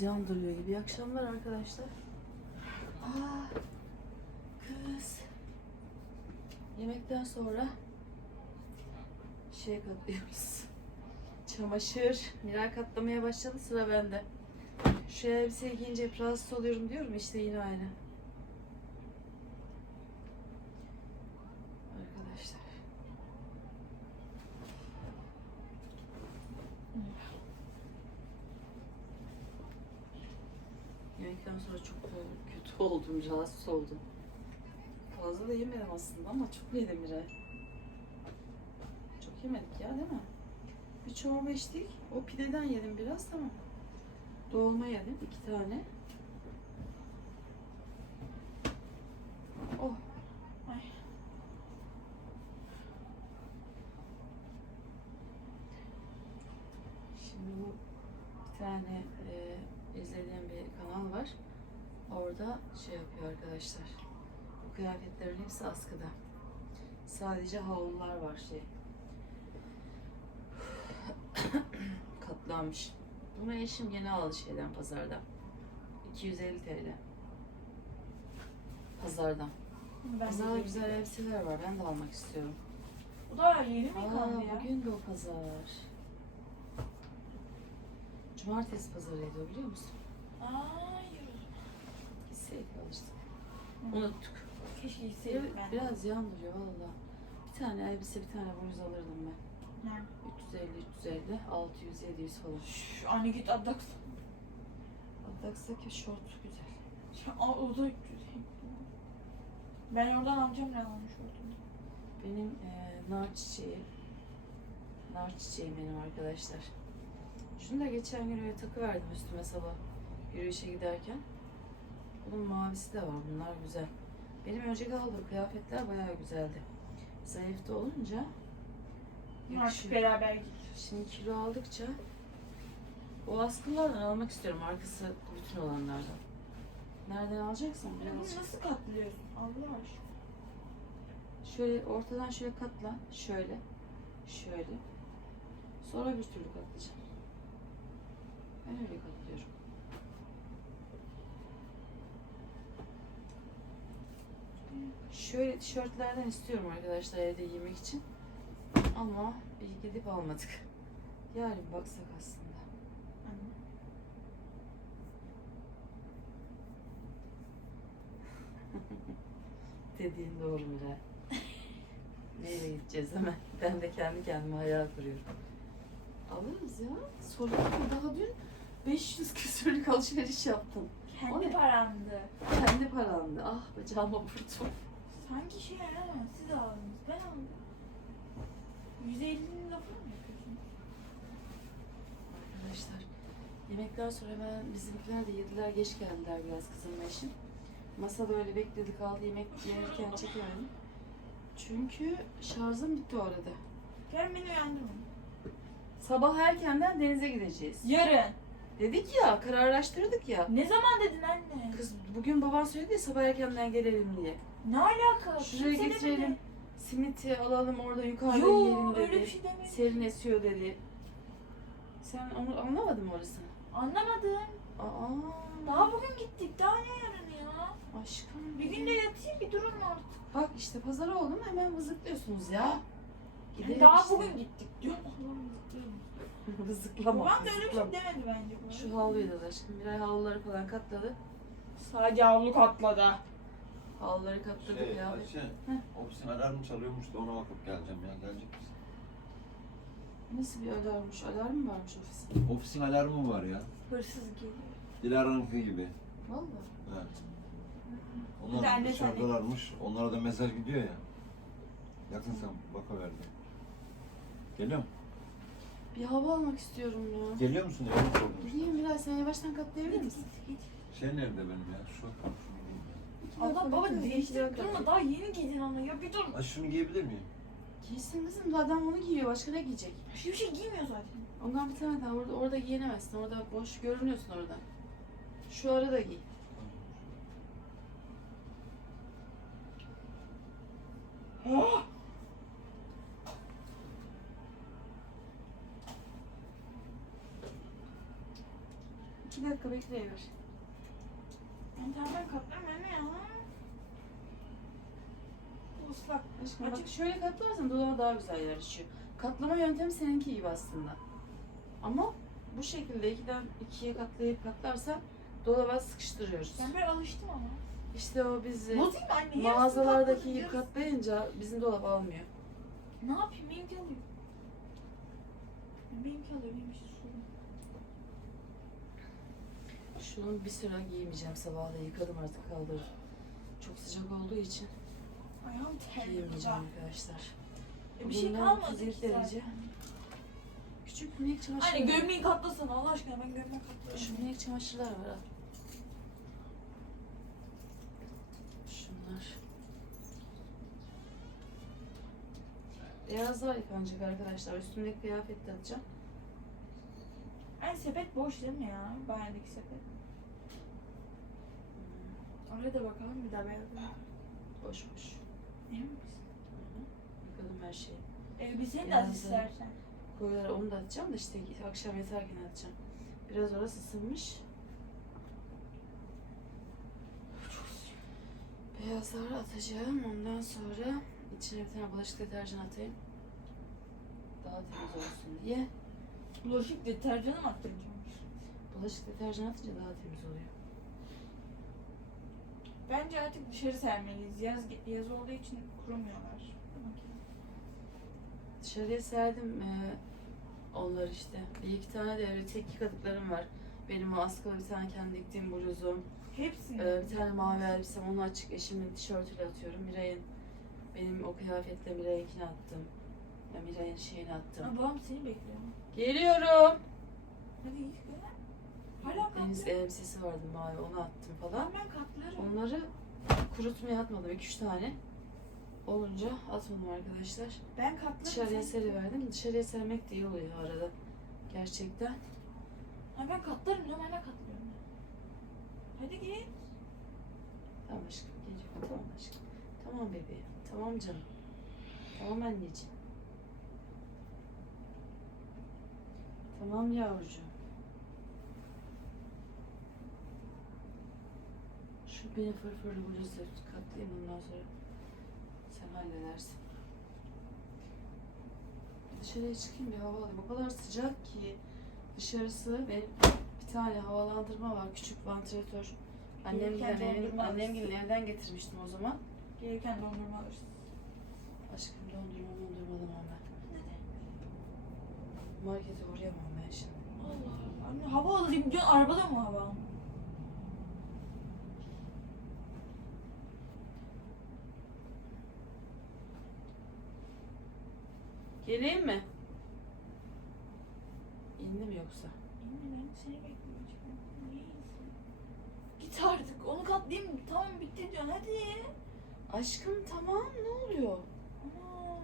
Yandırıyor gibi. İyi akşamlar arkadaşlar. Aa, kız. Yemekten sonra şey katlıyoruz. Çamaşır. Miray katlamaya başladı. Sıra bende. Şu elbiseyi giyince rahatsız oluyorum diyorum. işte yine aynı. Arkadaşlar. Yemekten sonra çok kötü oldum, rahatsız oldum. Fazla da yemedim aslında ama çok yedim Miray. Çok yemedik ya değil mi? Bir çorba içtik. O pideden yedim biraz tamam. Dolma yedim iki tane. Oh. Ay. Şimdi bu bir tane e, izlediğim bir kanal var. Orada şey yapıyor arkadaşlar. Bu kıyafetlerin hepsi askıda. Sadece havlular var şey. Katlanmış. Bunu eşim yeni aldı şeyden pazardan. 250 TL. Pazardan. Ben Pazarda de güzel elbiseler var. Ben de almak istiyorum. Bu da yeni mi Aa, yıkandı ya? bugün de o pazar. Cumartesi pazarıydı o biliyor musun? Hayır. Gitseydik alıştık. Unuttuk. Keşke gitseydik Evet, ben. biraz yandırıyor valla. Bir tane elbise, bir tane bluz alırdım ben. Nerede? 350, 350, 600, 700 falan. Şşş, anne git Addax. Adak'taki şort güzel. Aa, o da Ben oradan amcam ne almış ordum. Benim e, nar çiçeği, nar çiçeğim benim arkadaşlar. Şunu da geçen gün öyle takı verdim üstüme sabah yürüyüşe giderken. Bunun mavisi de var. Bunlar güzel. Benim önceki aldığım kıyafetler bayağı güzeldi. Zayıfta olunca Artık yakışıyor. beraber git. Şimdi kilo aldıkça o askılardan almak istiyorum. Arkası bütün olanlardan. Nereden Bunu birazcık. nasıl katlıyorsun? Allah aşkına. Şöyle ortadan şöyle katla. Şöyle. Şöyle. Sonra bir türlü katlayacağım. Ben öyle katlıyorum. Şöyle tişörtlerden istiyorum arkadaşlar evde giymek için. Ama bir gidip almadık. Yarın baksak aslında. Anne. Dediğin doğru Miray. Nereye gideceğiz hemen? Ben de kendi kendime hayal kuruyorum. Alırız ya. Soruyorum daha dün 500 küsürlük alışveriş yaptım. O Kendi ne? parandı. Kendi paramdı. Ah bacağıma vurdum. Sanki şey ha, siz aldınız. Ben aldım. 150'nin lafını mı yapıyorsun? Arkadaşlar yemekten sonra hemen bizimkiler de yediler. Geç geldiler biraz kızımla eşim. Masada öyle bekledi kaldı yemek yerken çekemedim. Çünkü şarjım bitti o arada. Yarın beni uyandırma. Sabah erkenden denize gideceğiz. Yarın. Dedik ya, kararlaştırdık ya. Ne zaman dedin anne? Kız bugün baban söyledi ya sabah erkenden gelelim diye. Ne alaka? Şuraya Kimse getirelim. demedi. Simiti alalım orada yukarıda Yo yiyelim dedi. öyle bir şey demedi. Serin esiyor dedi. Sen onu anlamadın mı orasını? Anlamadım. Aa, Daha bugün gittik. Daha ne yarın ya? aşkım. Bir gün de yatayım bir durun artık. Bak işte pazar oldu mu hemen vızıklıyorsunuz ya. Gidelim Daha işte. bugün gittik diyor. Allah'ım zıplıyorum. Vızıklama. Babam da öyle bir şey demedi bence. bu Şu havluyu da aşkım. Birer havluları falan katladı. Sadece havlu katladı. Havluları katladık Şey, ya. Ayşe, ofisin alarmı çalıyormuş da ona bakıp geleceğim ya. Gelecek misin? Nasıl bir alarmmış? Alarm mı varmış ofisin? Ofisin alarmı var ya. Hırsız geliyor. Dilara'nınki gibi. Valla. Evet. Bir Onlar anne dışarıdalarmış. Onlara da mesaj gidiyor ya. Yakın sen bakıverdi. Geliyor mu? Bir hava almak istiyorum ya. Geliyor musun? Evini sordum. Gideyim biraz sen yavaştan katlayabilir misin? Git. Şey nerede benim ya? Şu şunu giyeyim. Allah baba Bakın, değiştir. bakın. Durma daha yeni giydin onu ya bir dur. Ay şunu giyebilir miyim? Giysin kızım. Adam onu giyiyor. Başka ne giyecek? Hiçbir şey giymiyor zaten. Ondan bir tane daha orada, orada giyinemezsin. Orada boş görünüyorsun orada. Şu arada giy. Oh! İki dakika bekleyiver. Ben tamamen katlarım anne ya. Bu ıslak. Aşkım bak Açık. şöyle katlarsan dolaba daha güzel yerleşiyor. Katlama yöntemi seninki gibi aslında. Ama bu şekilde ikiden ikiye katlayıp katlarsan dolaba sıkıştırıyoruz. Ben böyle alıştım ama. İşte o bizi Bozayım mı anne? Yarısını mağazalardaki gibi katlayınca bizim dolap almıyor. Ne yapayım? Benimki alıyor. Benimki alıyor. Benim işte sorun. Şunu bir süre giymeyeceğim sabahda yıkadım artık kaldırdım. Çok sıcak olduğu için Ayağım giyemeyeceğim arkadaşlar. E, bir şey Bunlar kalmadı 37 ki derece. zaten. Küçük minik çamaşırlar. Anne gömleği katlasana Allah aşkına ben gömlek katlıyorum. Şu minik çamaşırlar var ha. Şunlar. Beyazlar yıkanacak arkadaşlar. Üstümdeki kıyafet de alacağım. Ay sepet boş değil mi ya? Banyodaki sepet. Oraya da bakalım bir daha beyaz. Boş boş. Emin misin? Yıkadım her şeyi. Elbiseni de az da- istersen. Koyulara onu da atacağım da işte akşam yatarken atacağım. Biraz orası ısınmış. Beyazları atacağım. Ondan sonra içine bir tane bulaşık deterjan atayım. Daha temiz olsun diye. Bulaşık deterjanı mı attıracağım? Bulaşık deterjan atınca daha temiz oluyor. Bence artık dışarı sermeliyiz. Yaz, yaz olduğu için kurumuyorlar. Dışarıya serdim eee, onları işte. Bir iki tane de öyle tek yıkadıklarım var. Benim o askılı bir tane kendi diktiğim bluzum. Hepsini. Ee, bir tane mavi elbisem onu açık eşimin tişörtüyle atıyorum. Miray'ın benim o kıyafetle Miray'ınkini attım. Ya Miray'ın şeyini attım. Aa, babam seni bekliyor. Geliyorum. Hadi git. Hala Deniz katlıyorum. elbisesi vardı mavi onu attım falan. Ben katlarım. Onları kurutmaya atmadım. 2-3 tane. Olunca atmadım arkadaşlar. Ben katlarım. Dışarıya seriverdim. Dışarıya sermek de iyi oluyor arada. Gerçekten. Ay ben katlarım diyorum hala katlıyorum. Hadi git. Tamam aşkım geliyorum. Tamam aşkım. Tamam bebeğim. Tamam canım. Tamam anneciğim. Tamam yavrucuğum. Şu benim fırfırlı bluzu katlayayım ondan sonra sen halledersin. Dışarıya çıkayım bir hava alayım. O kadar sıcak ki dışarısı benim bir tane havalandırma var küçük vantilatör. Annem dondurma annem alırsın. giden evden getirmiştim o zaman. Gelirken dondurma alırsın. Aşkım dondurma dondurma alamam ben. Markete uğrayamam ben şimdi. Allah Allah. Anne hava alayım diyorsun arabada mı hava? Geleyim mi? İndi mi yoksa? Ederim seni bekliyorum. Niye iyisin? Git artık onu katlayayım? Tamam bitti diyorsun hadi. Aşkım tamam ne oluyor? Ana.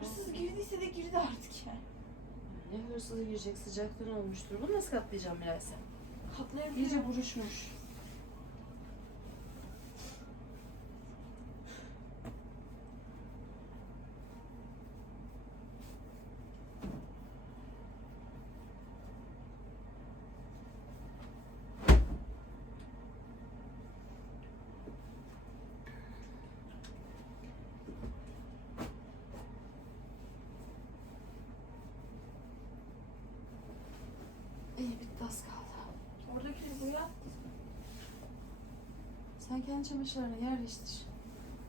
Hırsız girdiyse de girdi artık ya. Ne hırsız girecek sıcaktan olmuştur. Bunu nasıl katlayacağım Miray sen? Katlayabilirim. İyice buruşmuş. İyi bitti az kaldı. Oradakileri buraya at. Sen kendi çamaşırlarını yerleştir.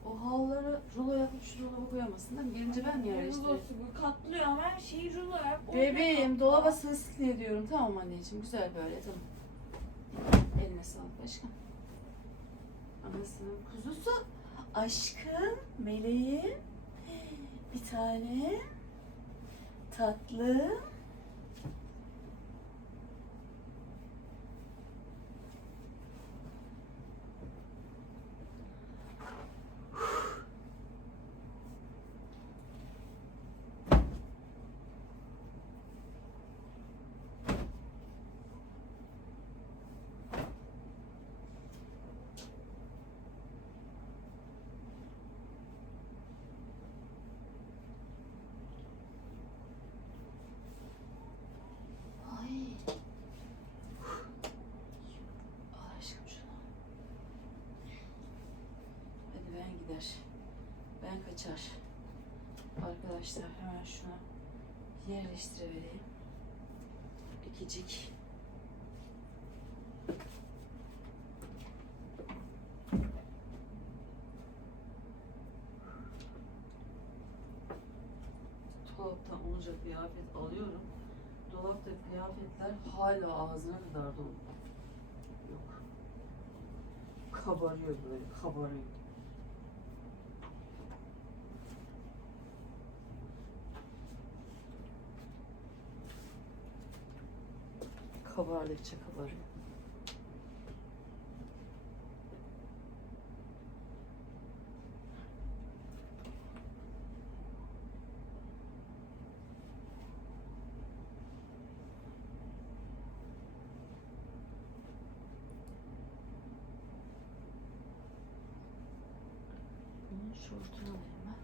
O havluları rulo yapıp şu dolaba koyamazsın değil mi? Gelince ben mi yerleştireyim? Rulosu bu katlıyor ama her şeyi rulo yap. Bebeğim dolaba sığsın ediyorum tamam mı anneciğim güzel böyle tamam. Eline sağlık başkan. Anasının kuzusu aşkım meleğim bir tane tatlı kaçar. Arkadaşlar hemen şunu yerleştirevereyim. İkicik. Dolaptan olacak kıyafet alıyorum. Dolapta kıyafetler hala ağzına kadar dolu. Yok. Kabarıyor böyle, kabarıyor. Kabardıkça kabarıyor. Bunun şortunu alayım ben.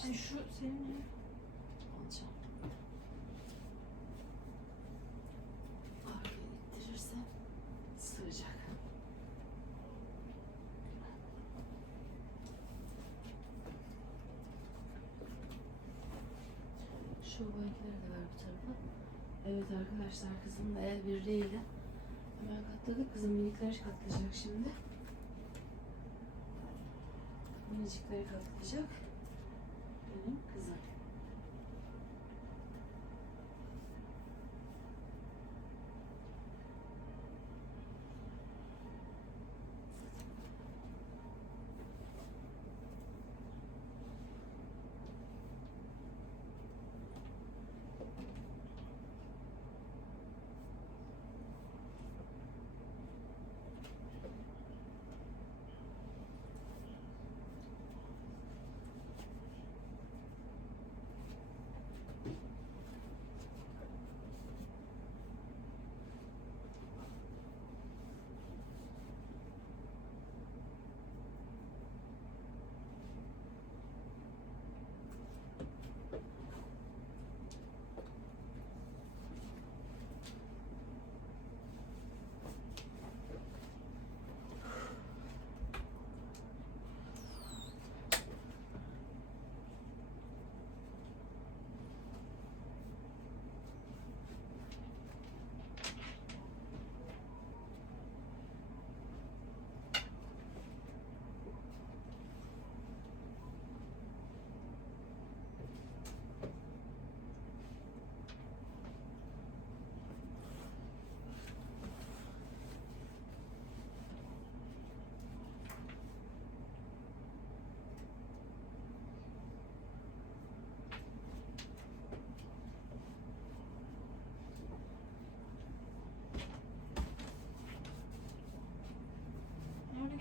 İşte Ay şu senin ne? alacağım. Arkaya ittirirsem sığacak. Şu bankları da bu tarafa. Evet arkadaşlar kızımla el birliğiyle hemen katladık. Kızım minikleri katlayacak şimdi. Minicikleri katlayacak. Benim kızım.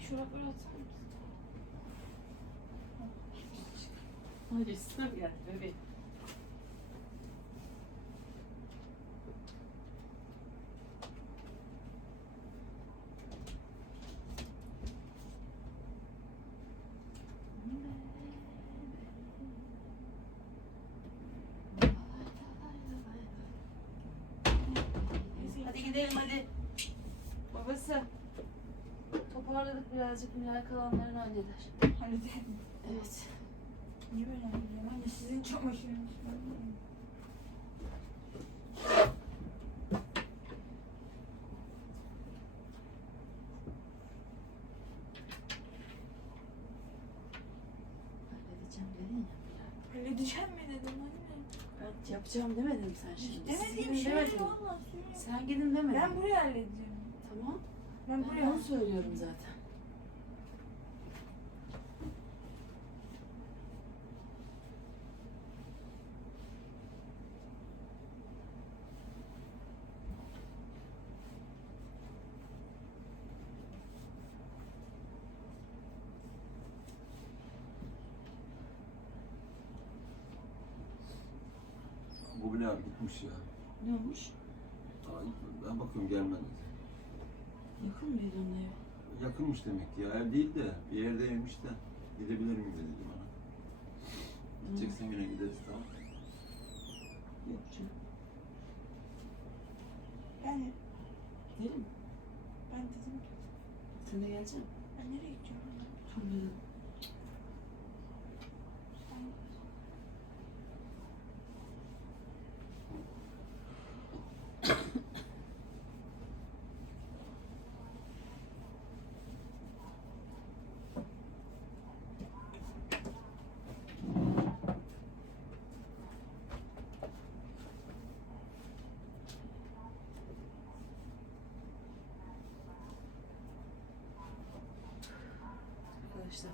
Çorapları atsana mısın? Sır gel bebeğim. Hadi gidelim hadi. Babası. Miray kalanlarını halleder. Halledelim. Evet. Niye böyle yapıyorum? Anne sizin çamaşırınız. Halledeceğim dedin ya. Halledeceğim mi dedim anne? Ben yapacağım demedim sen şimdi. Demediğim şey söylüyorum. Sen gidin demedin. Ben buraya halledeceğim. Tamam. Ben Ben buraya onu söylüyorum zaten. Bugün abi gitmiş ya. Ne olmuş? Daha ben bakıyorum gelmedi. Yakın mıydı onun evi? Yakınmış demek ki ya. Ev değil de bir yerdeymiş de. Gidebilir miyim dedi bana. Gideceksen yine gideriz tamam. Yok canım. Yani Gidelim mi? ben dedim ki Sen de geleceksin. ben nereye gideceğim? Dur dedim. Sen Arkadaşlar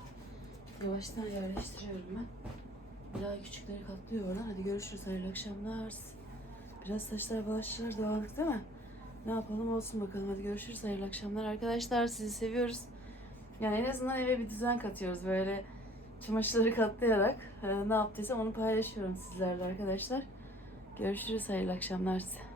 yavaştan yerleştiriyorum ben. Bilal küçükleri katlıyor oradan. Hadi görüşürüz. Hayırlı akşamlar. Biraz saçlar başlar dağınık değil mi? Ne yapalım olsun bakalım. Hadi görüşürüz. Hayırlı akşamlar arkadaşlar. Sizi seviyoruz. Yani en azından eve bir düzen katıyoruz. Böyle çamaşırları katlayarak ne yaptıysam onu paylaşıyorum sizlerle arkadaşlar. Görüşürüz. Hayırlı akşamlar size.